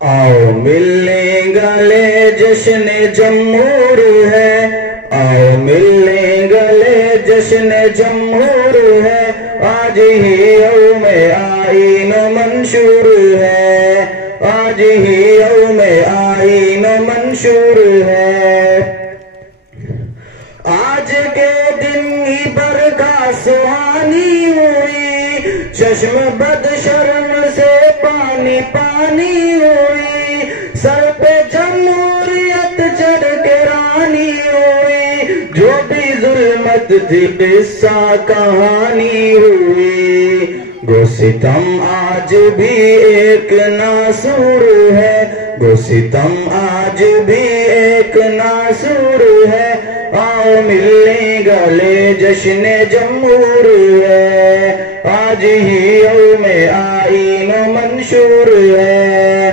آؤ ملنے گلے جشن جمہور ہے، آؤ ملنے گلے جشن جمہور ہے، آج ہی یوم آئین منشور ہے، آج ہی یوم آئین منشور ہے۔ آج کے دن ہی برکھا سہانی ہوئی، چشم بد شرم سے پانی پانی ہوئی، سر پہ جمہوریت چڑھ کے رانی ہوئی، جو بھی ظلمت تھی قصہ کہانی ہوئی۔ گو ستم آج بھی ایک ناسور ہے، گو ستم آج بھی ایک ناسور ہے، آؤ ملنے گلے جشن جمہور ہے، آج ہی یوم آئین منشور ہے۔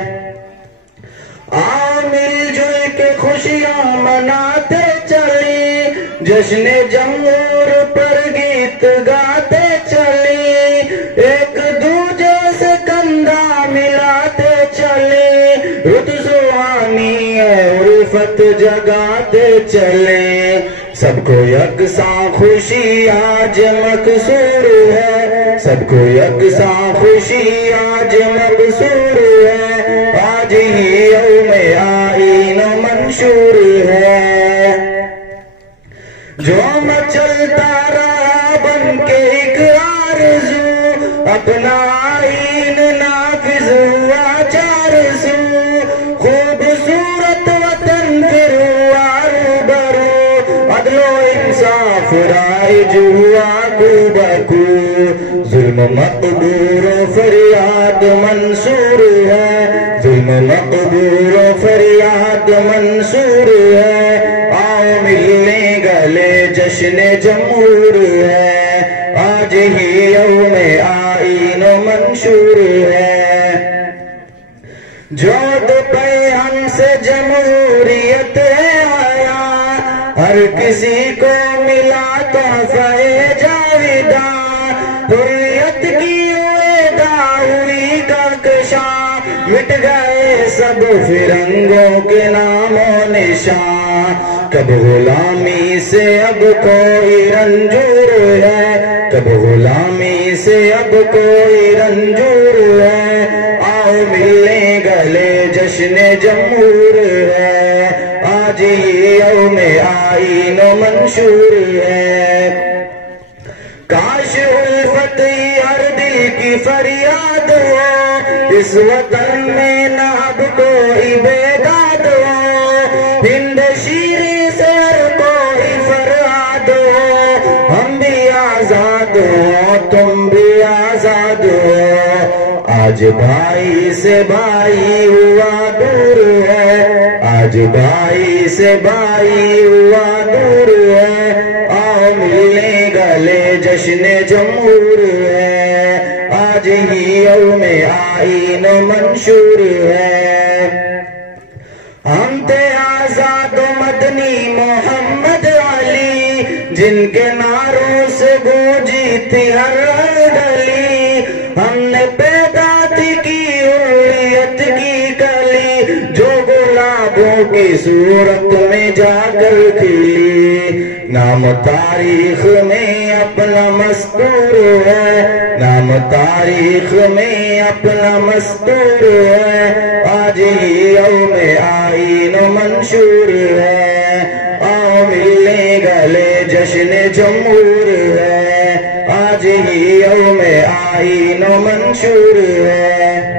آؤ مل جل کے خوشیاں مناتے چلیں، جشن جمہور پر گیت گاتے چلیں، ایک دوجے سے کندھا ملاتے چلیں، رت سوانی ہے الفت جگاتے چلیں، سب کو یکساں خوشی آج مقصور ہے، سب کو یکساں خوشی آج مقصور ہے، آج ہی یوم آئین منشور ہے۔ جو مچلتا رہا بن کے ایک آرزو، اپنا آئین نافذ ہوا چار سو، خوبصورت وطن پھر ہوا روبرو، عدل و انصاف رائج ہوا کو بکو، ظلم مقبور و فریاد منصور ہے، ظلم مقبور و فریاد منصور ہے، آؤ ملنے گلے جشن جمہور ہے، آج ہی یوم آئین منشور ہے۔ جو دوپہر ہم سے جمہوریت ہے آیا، ہر کسی کو ملا تحفہ جاویداں، حریت کی ادا ہوئی کہکشاں، مٹ گئے سب فرنگوں کے نام و نشان، کب غلامی سے اب کوئی رنجور ہے، کب غلامی سے اب کوئی رنجور ہے، آؤ ملنے گلے جشن جمہور ہے، آج ہی یوم آئین منشور ہے۔ کاش الفت ہر دل کی فریاد ہو، اس وطن میں نہ اب کوئی بیداد ہو، ہند شیریں سے ہر کوئی فریاد ہو، ہم بھی آزاد ہو تم بھی آزاد ہو، آج بھائی سے بھائی ہوا دور ہے، آج بھائی سے بھائی ہوا دور ہے، آؤ ملنے گلے جشن جمہور ہے، آج ہی یوم آئین منشور ہے۔ ہم تھے آزاد و مدنی محمد علی، جن کے نعروں سے گونجی تھی ہر گلی، ہم نے پیدا تھی کی حریت کی کلی، جو گلابوں کی صورت میں جا کر کھلی، نام تاریخ میں اپنا مذکور ہے، نام تاریخ میں اپنا مذکور ہے، آج ہی یوم آئین منشور ہے، آؤ ملنے گلے جشن جمہور ہے، آج ہی یوم آئین منشور ہے۔